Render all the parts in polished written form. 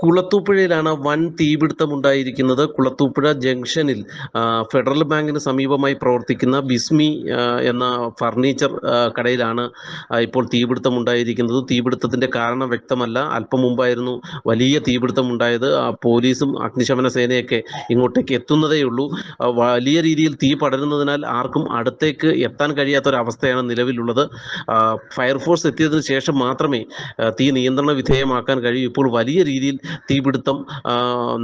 കുളത്തൂപ്പുഴയിലാണ് വൻ തീപിടുത്തമുണ്ടായിരിക്കുന്നത്. കുളത്തൂപ്പുഴ ജംഗ്ഷനിൽ ഫെഡറൽ ബാങ്കിന് സമീപമായി പ്രവർത്തിക്കുന്ന ബിസ്മി എന്ന ഫർണിച്ചർ കടയിലാണ് ഇപ്പോൾ തീപിടുത്തമുണ്ടായിരിക്കുന്നത്. തീപിടുത്തത്തിൻ്റെ കാരണം വ്യക്തമല്ല. അല്പം മുമ്പായിരുന്നു വലിയ തീപിടുത്തമുണ്ടായത്. പോലീസും അഗ്നിശമന സേനയൊക്കെ ഇങ്ങോട്ടേക്ക് എത്തുന്നതേയുള്ളൂ. വലിയ രീതിയിൽ തീ പടരുന്നതിനാൽ ആർക്കും അടുത്തേക്ക് എത്താൻ കഴിയാത്തൊരവസ്ഥയാണ് നിലവിലുള്ളത്. ഫയർഫോഴ്സ് എത്തിയതിനു ശേഷം മാത്രമേ തീ നിയന്ത്രണ വിധേയമാക്കാൻ കഴിയൂ. ഇപ്പോൾ വലിയ രീതിയിൽ തീപിടുത്തം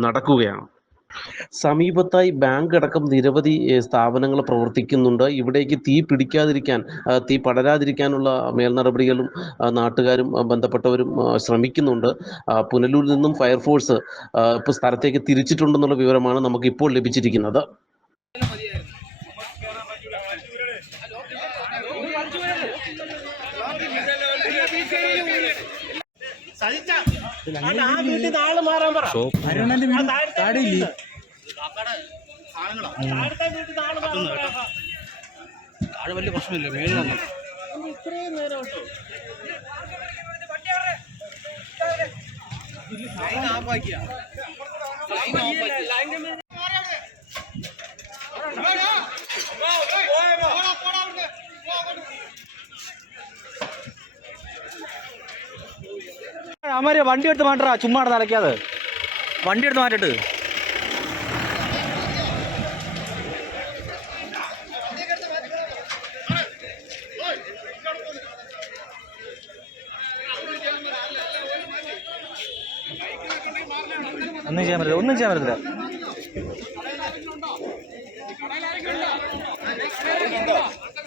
നടക്കുകയാണ്. സമീപത്തായി ബാങ്ക് അടക്കം നിരവധി സ്ഥാപനങ്ങൾ പ്രവർത്തിക്കുന്നുണ്ട്. ഇവിടേക്ക് തീ പിടിക്കാതിരിക്കാൻ, തീ പടരാതിരിക്കാനുള്ള മേൽനടപടികളും നാട്ടുകാരും ബന്ധപ്പെട്ടവരും ശ്രമിക്കുന്നുണ്ട്. പുനലൂരിൽ നിന്നും ഫയർഫോഴ്സ് ഇപ്പോൾ സ്ഥലത്തേക്ക് തിരിച്ചിട്ടുണ്ടെന്നുള്ള വിവരമാണ് നമുക്കിപ്പോൾ ലഭിച്ചിരിക്കുന്നത്. വലിയ പ്രശ്നമില്ല. മേളിൽ ഇത്രയും നേരം അമാര് വണ്ടി എടുത്ത് മാറ്റാ, ചുമ്മാ നിലയ്ക്കാതെ വണ്ടി എടുത്ത് മാറ്റിട്ട്. ഒന്നും ചെയ്യാൻ പറ്റില്ല, ഒന്നും ചെയ്യാൻ പറ്റില്ല.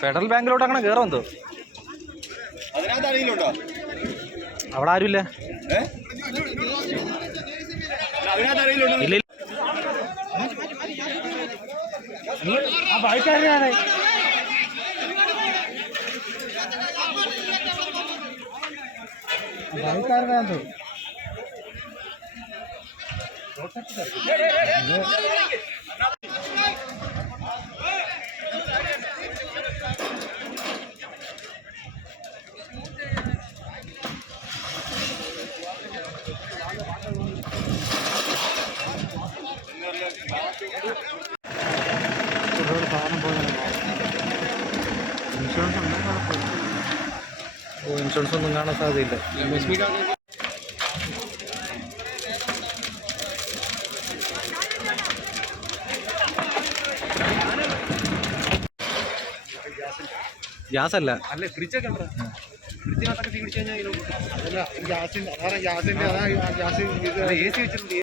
ഫെഡറൽ ബാങ്കിലോട്ട് അങ്ങനെ കയറാൻ എന്തോ അവിടെ ആരുമില്ല. ഇല്ല, ആ ബൈക്കാരനാണ്. ബൈക്കാരനാണ്. ഇൻഷുറൻസ് ഒന്നും കാണാൻ സാധ്യതയില്ല. ഗ്യാസ് അല്ല, അല്ലേ ഫ്രിഡ്ജൊക്കെ ഉണ്ടോ? ഫ്രിഡ്ജിനകത്തൊക്കെ തീ പിടിച്ചു കഴിഞ്ഞാൽ ഗ്യാസിന്റെ ഗ്യാസ് എ സി വെച്ചിട്ടുണ്ട്.